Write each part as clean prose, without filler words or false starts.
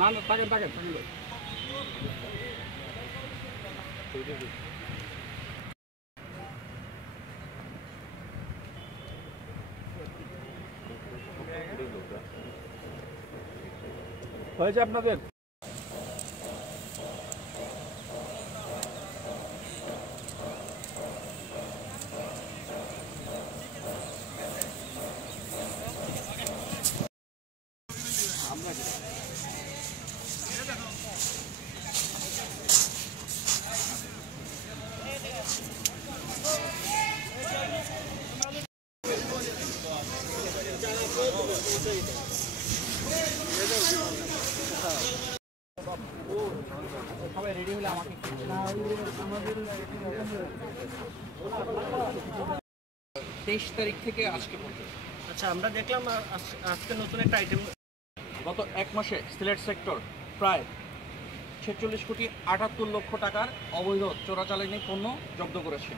না না থাকেন থাকেন থাকেন হয়েছে আপনাদের। সবাই রেডি হলে আমাকে 23 তারিখ থেকে আজকে পর্যন্ত। আচ্ছা, আমরা দেখলাম আজকে নতুন একটা আইটেম। গত এক মাসে সিলেট সেক্টর প্রায় 46 কোটি 78 লক্ষ টাকার অবৈধ চোরাচালানি পণ্য জব্দ করেছে,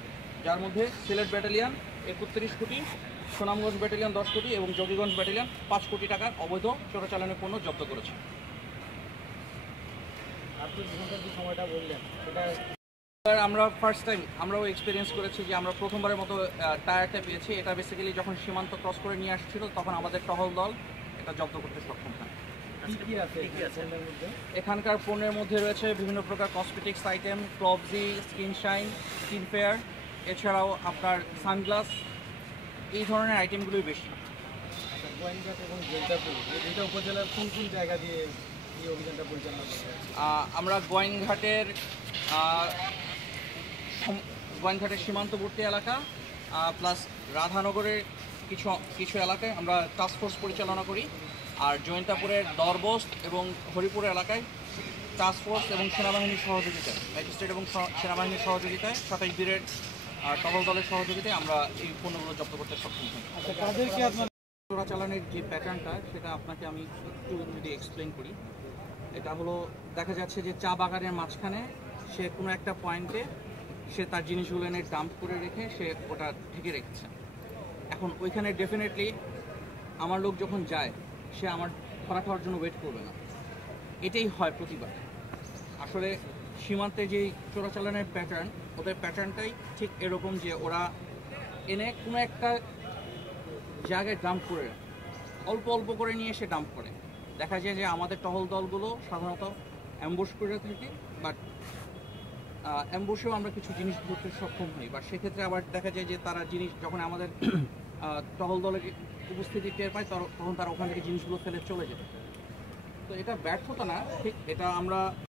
যার মধ্যে সিলেট ব্যাটালিয়ন 31 কোটি, সুনামগঞ্জ ব্যাটালিয়ন 10 কোটি এবং যোগীগঞ্জ ব্যাটালিয়ন 5 কোটি টাকার অবৈধ চোরাচালানি পণ্য জব্দ করেছে। আপনি যে সময়টা বললেন সেটা আমরা ফার্স্ট টাইম আমরাও এক্সপিরিয়েন্স করেছি যে আমরা প্রথমবারের মতো টায়ারটা পেয়েছি। এটা বেসিক্যালি যখন সীমান্ত ক্রস করে নিয়ে আসছিল তখন আমাদের টহল দল এটা জব্দ করতে সক্ষম হয়। এখানকার পণ্যের মধ্যে রয়েছে বিভিন্ন প্রকার কসমেটিক্স আইটেম, ক্লবজি, স্কিন শাইন, স্কিন ফেয়ার, এছাড়াও আপনার সানগ্লাস, এই ধরনের আইটেমগুলোই বেশি। গোয়েন্দাঘাট এবং জৈন্তাপুর এই দুটো উপজেলার কোন কোন জায়গা দিয়ে এই অভিযানটা পরিচালনা করা হচ্ছে? আমরা গোয়েন্দাঘাটের সীমান্তবর্তী এলাকা প্লাস রাধানগরের কিছু এলাকায় আমরা টাস্ক ফোর্স পরিচালনা করি, আর জৈন্তাপুরের দরবস্ত এবং হরিপুর এলাকায় টাস্ক ফোর্স এবং সেনাবাহিনীর সহযোগিতায়, ম্যাজিস্ট্রেট এবং সেনাবাহিনীর সহযোগিতায় 27 দিনের টহল দলের সহযোগিতায় আমরা এই পণ্যগুলো জব্দ করতে সক্ষম হই। আচ্ছা, তাদেরকে আপনার চোরাচালানের যে প্যাটার্নটা সেটা আপনাকে আমি একটু যদি এক্সপ্লেন করি। এটা হলো, দেখা যাচ্ছে যে চা বাগানের মাঝখানে সে কোনো একটা পয়েন্টে সে তার জিনিসগুলো এনে ডাম্প করে রেখে সে ওটা ঢেকে রেখেছে। এখন ওইখানে ডেফিনেটলি আমার লোক যখন যায় সে আমার ধরা খাওয়ার জন্য ওয়েট করবে না, এটাই হয় প্রতিবার। আসলে সীমান্তে যেই চোরাচালানের প্যাটার্ন, ওদের প্যাটার্নটাই ঠিক এরকম যে ওরা এনে কোনো একটা জায়গায় ডাম্প করে অল্প অল্প করে নিয়ে এসে ডাম্প করে। দেখা যায় যে আমাদের টহল দলগুলো সাধারণত অ্যাম্বুশ করে থাকে, বাট অ্যাম্বুশেও আমরা কিছু জিনিস ধরতে সক্ষম হই, বা সেক্ষেত্রে আবার দেখা যায় যে তারা জিনিস যখন আমাদের টহল দলের উপস্থিতি টের পায় তখন তারা ওখান থেকে জিনিসগুলো ফেলে চলে যায়। তো এটা ব্যর্থতা না, ঠিক এটা আমরা